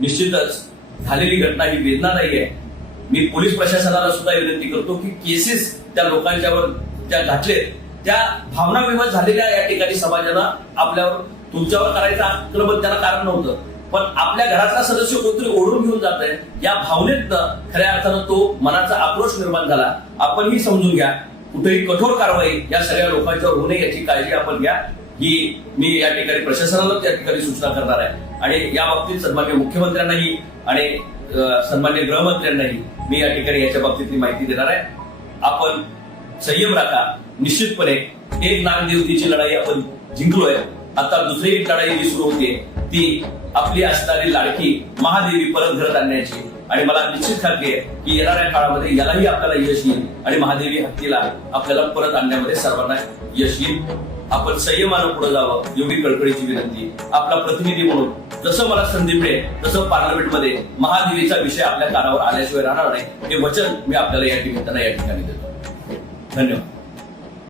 निश्चितच झालेली घटना ही वेदनादायी आहे. मी पोलीस प्रशासनाला सुद्धा विनंती करतो की केसेस त्या लोकांच्यावर ज्या घातलेत त्या भावनाविवश झालेल्या या ठिकाणी समाजानं आपल्यावर तुमच्यावर करायचं आक्रमण त्याला कारण नव्हतं, पण आपल्या घरातला सदस्य कोणतरी ओढून घेऊन जात आहे या भावनेतनं खऱ्या अर्थानं तो मनाचा आक्रोश निर्माण झाला. आपणही समजून घ्या, कुठेही कठोर कारवाई या सगळ्या लोकांच्यावर होणे याची काळजी आपण घ्या, ही मी या ठिकाणी प्रशासनाला त्या ठिकाणी सूचना करणार आहे. आणि या बाबतीत सन्मान्य मुख्यमंत्र्यांनाही आणि सन्मान्य गृहमंत्र्यांनाही मी या ठिकाणी याच्या बाबतीतली माहिती देणार आहे. आपण संयम राखा. निश्चितपणे एक नागदेवतेची लढाई आपण जिंकलोय. आता दुसरी एक लढाई जी सुरू होतीये ती आपली असणारी लाडकी महादेवी परत घरात आणण्याची, आणि मला निश्चित खात्री आहे की येणाऱ्या काळामध्ये यालाही आपल्याला यश येईल आणि महादेवी हत्तीला आपल्याला परत आणण्यामध्ये सर्वांना यश येईल. आपण संयमानं पुढे जावं एवढी कळकळीची विनंती. आपला प्रतिनिधी म्हणून जसं मला संधी मिळेल तसं पार्लमेंटमध्ये महादेवीचा विषय आपल्या कानावर आल्याशिवाय राहणार नाही हे वचन मी आपल्याला या निमित्तानं या ठिकाणी देतो. धन्यवाद.